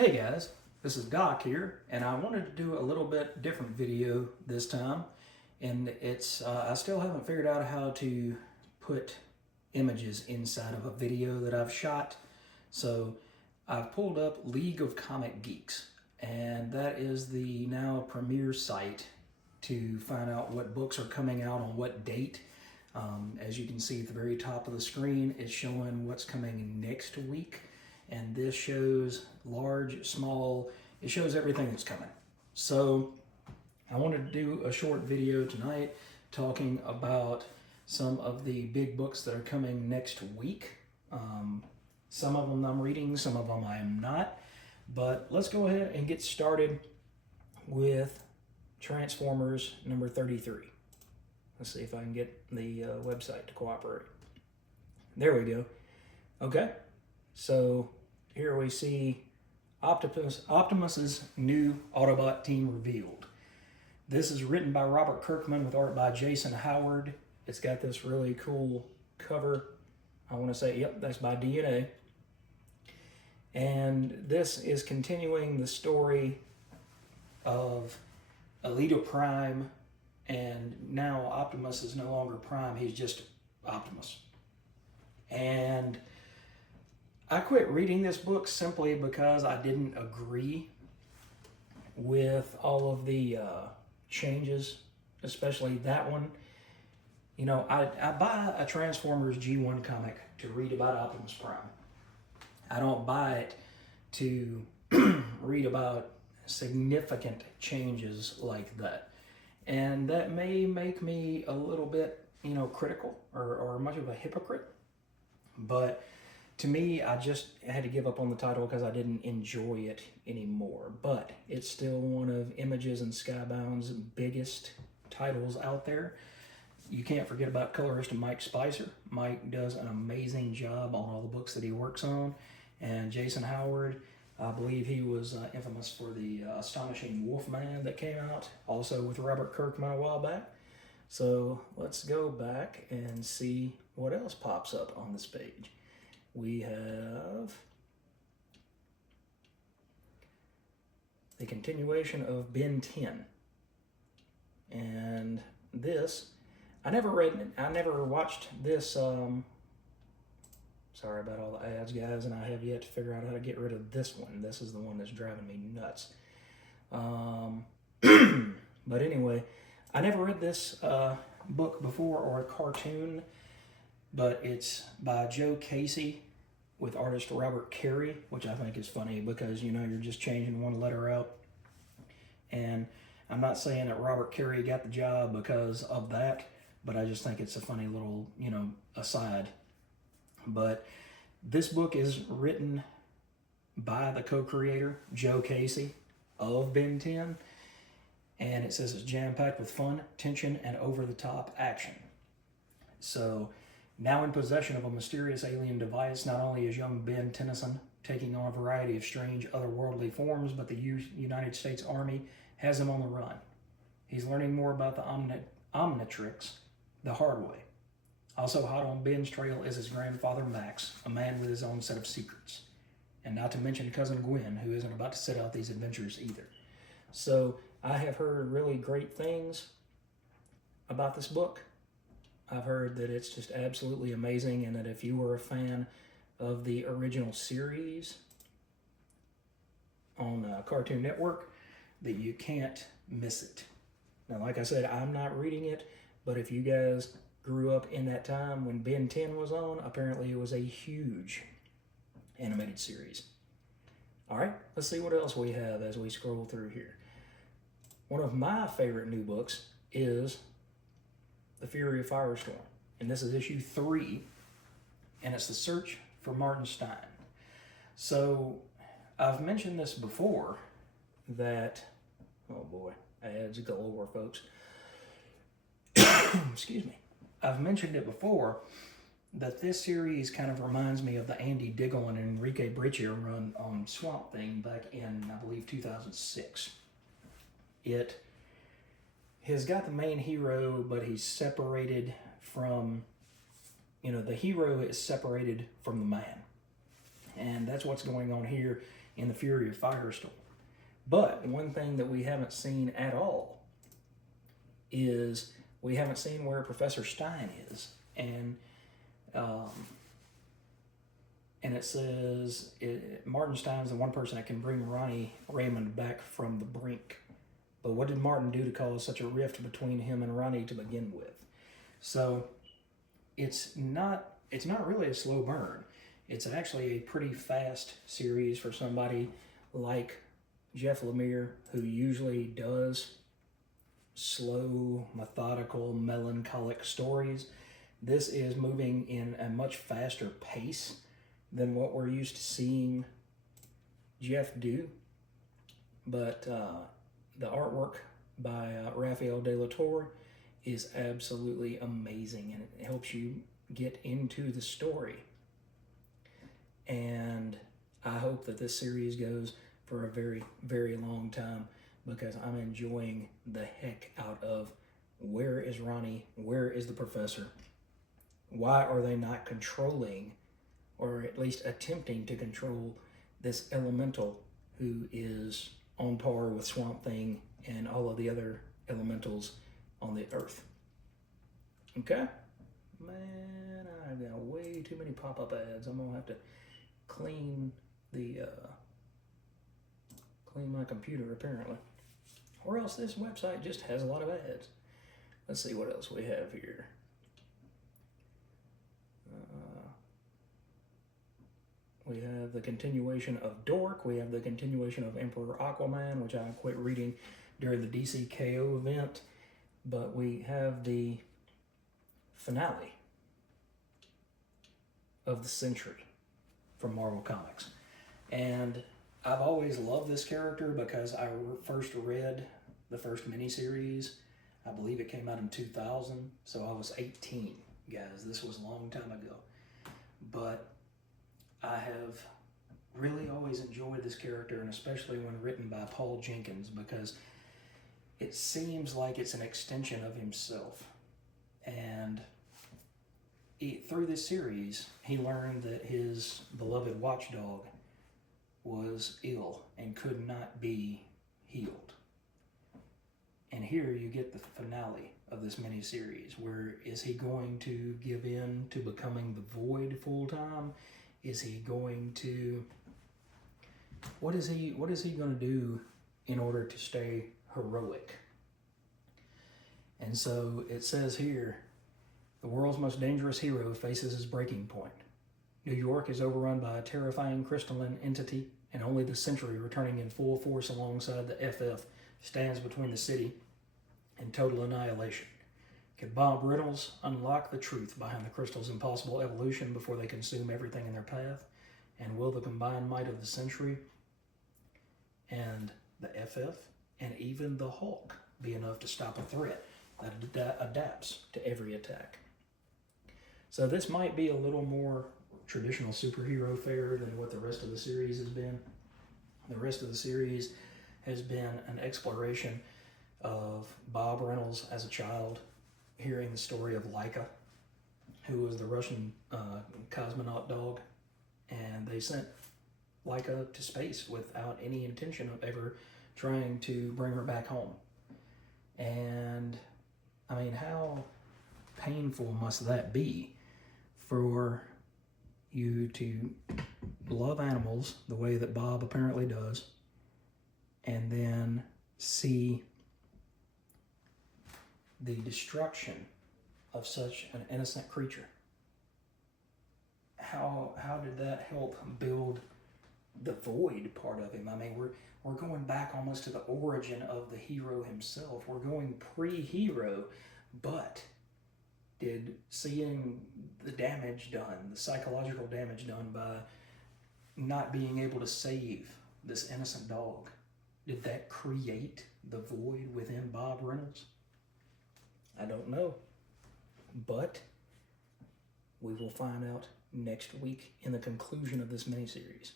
Hey guys, this is Doc here, and I wanted to do a little bit different video this time. And it's I still haven't figured out how to put images inside of a video that I've shot. So I've pulled up League of Comic Geeks, and that is the now premier site to find out what books are coming out on what date. As you can see at the very top of the screen, it's showing what's coming next week. And this shows large, small, it shows everything that's coming. So I wanted to do a short video tonight talking about some of the big books that are coming next week. Some of them I'm reading, some of them I am not. But let's go ahead and get started with Transformers number 33. Let's see if I can get the website to cooperate. There we go. Okay, so here we see Optimus's new Autobot team revealed. This is written by Robert Kirkman with art by Jason Howard. It's got this really cool cover. I want to say, yep, that's by DNA. And this is continuing the story of Elita Prime, and now Optimus is no longer Prime, he's just Optimus. And I quit reading this book simply because I didn't agree with all of the changes, especially that one. You know, I buy a Transformers G1 comic to read about Optimus Prime. I don't buy it to read about significant changes like that. And that may make me a little bit, critical or much of a hypocrite. But to me, I just had to give up on the title because I didn't enjoy it anymore. But it's still one of Images and Skybound's biggest titles out there. You can't forget about colorist Mike Spicer. Mike does an amazing job on all the books that he works on. And Jason Howard, I believe he was infamous for the Astonishing Wolfman that came out, also with Robert Kirkman a while back. So let's go back and see what else pops up on this page. We have the continuation of Ben 10. And this, I never watched this, sorry about all the ads, guys, and I have yet to figure out how to get rid of this one. This is the one that's driving me nuts. But anyway, I never read this book before, or a cartoon, but it's by Joe Casey with artist Robert Carey, which I think is funny because, you're just changing one letter out. And I'm not saying that Robert Carey got the job because of that, but I just think it's a funny little, aside. But this book is written by the co-creator, Joe Casey, of Ben 10. And it says it's jam-packed with fun, tension, and over-the-top action. So, now in possession of a mysterious alien device, not only is young Ben Tennyson taking on a variety of strange otherworldly forms, but the United States Army has him on the run. He's learning more about the Omnitrix the hard way. Also hot on Ben's trail is his grandfather Max, a man with his own set of secrets. And not to mention cousin Gwen, who isn't about to set out these adventures either. So I have heard really great things about this book. I've heard that it's just absolutely amazing, and that if you were a fan of the original series on Cartoon Network, that you can't miss it. Now, like I said, I'm not reading it, but if you guys grew up in that time when Ben 10 was on, apparently it was a huge animated series. All right, let's see what else we have as we scroll through here. One of my favorite new books is The Fury of Firestorm, and this is issue 3, and it's the search for Martin Stein. So I've mentioned this before that, oh boy, ads galore, folks. Excuse me. I've mentioned it before that this series kind of reminds me of the Andy Diggle and Enrique Breccia run on Swamp Thing back in, I believe, 2006. It has got the main hero, but he's separated from, the hero is separated from the man. And that's what's going on here in the Fury of Firestorm. But one thing that we haven't seen at all is we haven't seen where Professor Stein is. And it says Martin Stein's the one person that can bring Ronnie Raymond back from the brink. But what did Martin do to cause such a rift between him and Ronnie to begin with? So it's not really a slow burn. It's actually a pretty fast series for somebody like Jeff Lemire, who usually does slow, methodical, melancholic stories. This is moving in a much faster pace than what we're used to seeing Jeff do. But the artwork by Rafael de la Torre is absolutely amazing, and it helps you get into the story. And I hope that this series goes for a very, very long time, because I'm enjoying the heck out of where is Ronnie, where is the professor, why are they not controlling, or at least attempting to control, this elemental who is on par with Swamp Thing and all of the other elementals on the earth. Okay? Man, I've got way too many pop-up ads. I'm gonna have to clean my computer, apparently. Or else this website just has a lot of ads. Let's see what else we have here. We have the continuation of Dork. We have the continuation of Emperor Aquaman, which I quit reading during the DC KO event. But we have the finale of the century from Marvel Comics. And I've always loved this character because I first read the first miniseries. I believe it came out in 2000, so I was 18, guys. This was a long time ago. But I have really always enjoyed this character, and especially when written by Paul Jenkins, because it seems like it's an extension of himself. And through this series, he learned that his beloved watchdog was ill and could not be healed. And here you get the finale of this miniseries, where is he going to give in to becoming the Void full time? Is he going to, what is he going to do in order to stay heroic? And so it says here, the world's most dangerous hero faces his breaking point. New York is overrun by a terrifying crystalline entity, and only the Sentry, returning in full force alongside the FF, stands between the city and total annihilation. Can Bob Reynolds unlock the truth behind the crystal's impossible evolution before they consume everything in their path? And will the combined might of the Sentry and the FF and even the Hulk be enough to stop a threat that adapts to every attack? So this might be a little more traditional superhero fare than what the rest of the series has been. The rest of the series has been an exploration of Bob Reynolds as a child, hearing the story of Laika, who was the Russian cosmonaut dog, and they sent Laika to space without any intention of ever trying to bring her back home. And I mean, how painful must that be for you to love animals the way that Bob apparently does, and then see the destruction of such an innocent creature? How did that help build the Void part of him? I mean, we're going back almost to the origin of the hero himself. We're going pre-hero, but did seeing the damage done, the psychological damage done by not being able to save this innocent dog, did that create the Void within Bob Reynolds? I don't know, but we will find out next week in the conclusion of this miniseries.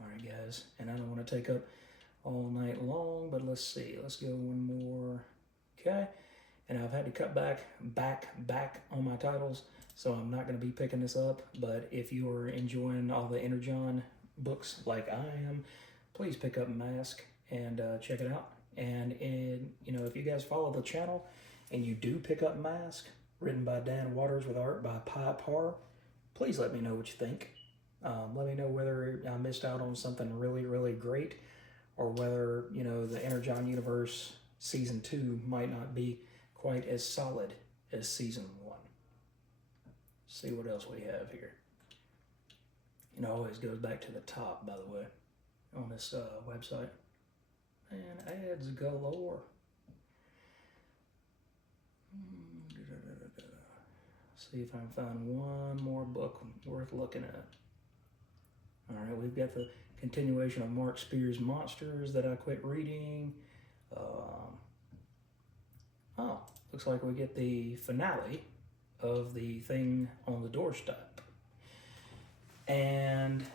All right, guys, and I don't want to take up all night long, but let's see. Let's go one more. Okay, and I've had to cut back on my titles so I'm not going to be picking this up. But if you're enjoying all the Energon books like I am, please pick up Mask and check it out. And if you guys follow the channel and you do pick up Mask, written by Dan Waters with art by Pipe Horror, please let me know what you think. Let me know whether I missed out on something really, really great, or whether, the Energon Universe Season 2 might not be quite as solid as Season 1. See what else we have here. It always goes back to the top, by the way, on this website. And ads galore. See if I can find one more book worth looking at. All right, we've got the continuation of Mark Spears' Monsters that I quit reading. Looks like we get the finale of The Thing on the Doorstep. And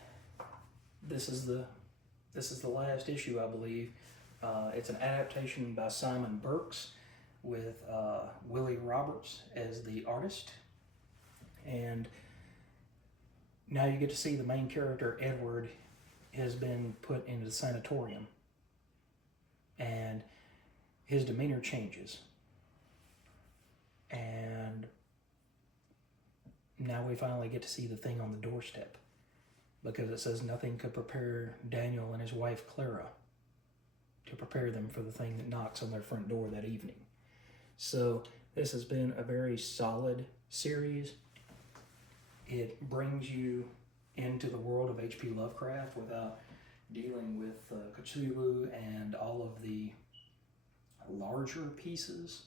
this is the last issue, I believe. It's an adaptation by Simon Burks with Willie Roberts as the artist. And now you get to see the main character, Edward, has been put into the sanatorium. And his demeanor changes. And now we finally get to see the thing on the doorstep. Because it says nothing could prepare Daniel and his wife, Clara, to prepare them for the thing that knocks on their front door that evening. So this has been a very solid series. It brings you into the world of H.P. Lovecraft without dealing with Cthulhu and all of the larger pieces.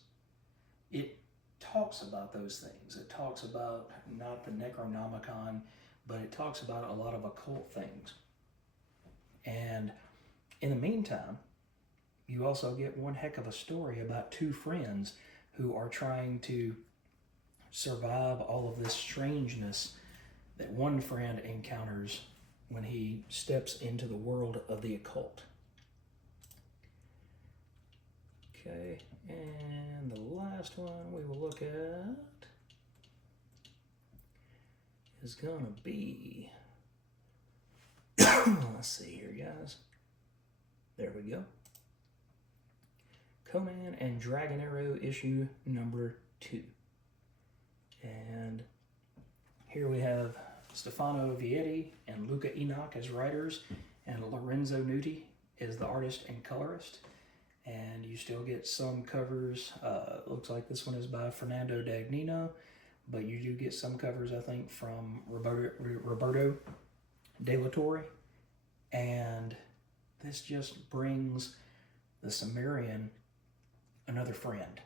It talks about those things. It talks about not the Necronomicon, but it talks about a lot of occult things. And in the meantime, you also get one heck of a story about two friends who are trying to survive all of this strangeness that one friend encounters when he steps into the world of the occult. Okay, and the last one we will look at is gonna be, let's see here, guys. There we go. Conan and Dragon Arrow issue number 2. And here we have Stefano Vietti and Luca Enoch as writers, and Lorenzo Nuti is the artist and colorist. And you still get some covers. Looks like this one is by Fernando Dagnino, but you do get some covers, I think, from Roberto De La Torre. And this just brings the Cimmerian another friend.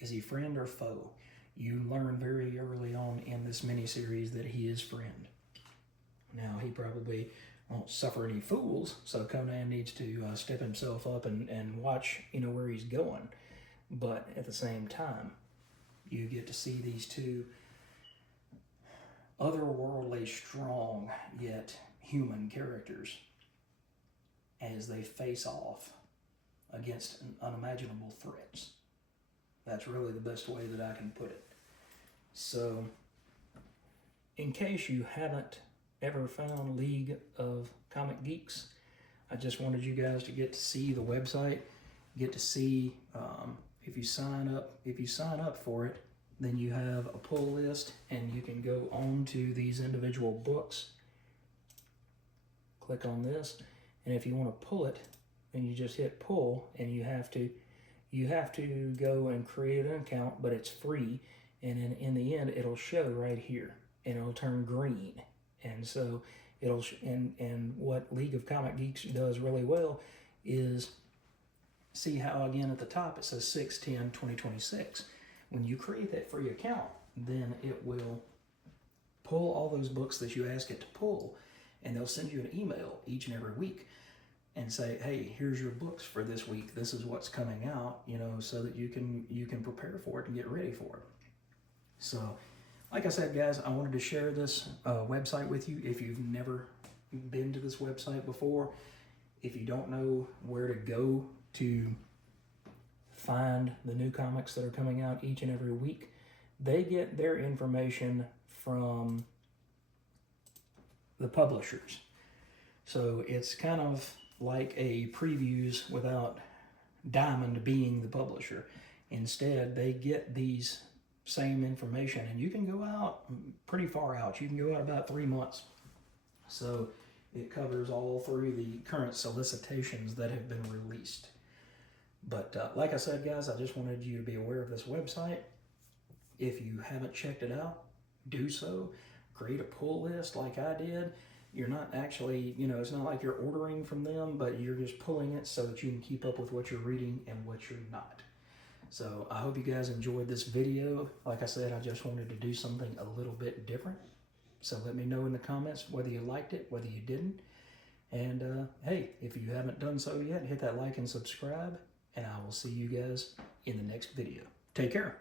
Is he friend or foe? You learn very early on in this miniseries that he is friend. Now, he probably won't suffer any fools, so Conan needs to step himself up and watch, where he's going. But at the same time, you get to see these two otherworldly, strong, yet human characters as they face off against unimaginable threats. That's really the best way that I can put it. So, in case you haven't ever found League of Comic Geeks, I just wanted you guys to get to see the website, get to see if you sign up for it, then you have a pull list and you can go on to these individual books. Click on this, and if you want to pull it, then you just hit pull, and you have to go and create an account, but it's free, and in the end it'll show right here, and it'll turn green. And so and what League of Comic Geeks does really well is, see how again at the top it says 6/10/2026. When you create that free account, then it will pull all those books that you ask it to pull, and they'll send you an email each and every week and say, hey, here's your books for this week. This is what's coming out, so that you can prepare for it and get ready for it. So, like I said, guys, I wanted to share this website with you. If you've never been to this website before, if you don't know where to go to find the new comics that are coming out each and every week, they get their information from the publishers. So it's kind of like a previews without Diamond being the publisher. Instead, they get these same information, and you can go out pretty far out. You can go out about 3 months. So it covers all through the current solicitations that have been released. But like I said, guys, I just wanted you to be aware of this website. If you haven't checked it out, do so. Create a pull list like I did. You're not actually, it's not like you're ordering from them, but you're just pulling it so that you can keep up with what you're reading and what you're not. So I hope you guys enjoyed this video. Like I said, I just wanted to do something a little bit different. So let me know in the comments whether you liked it, whether you didn't. And hey, if you haven't done so yet, hit that like and subscribe. And I will see you guys in the next video. Take care.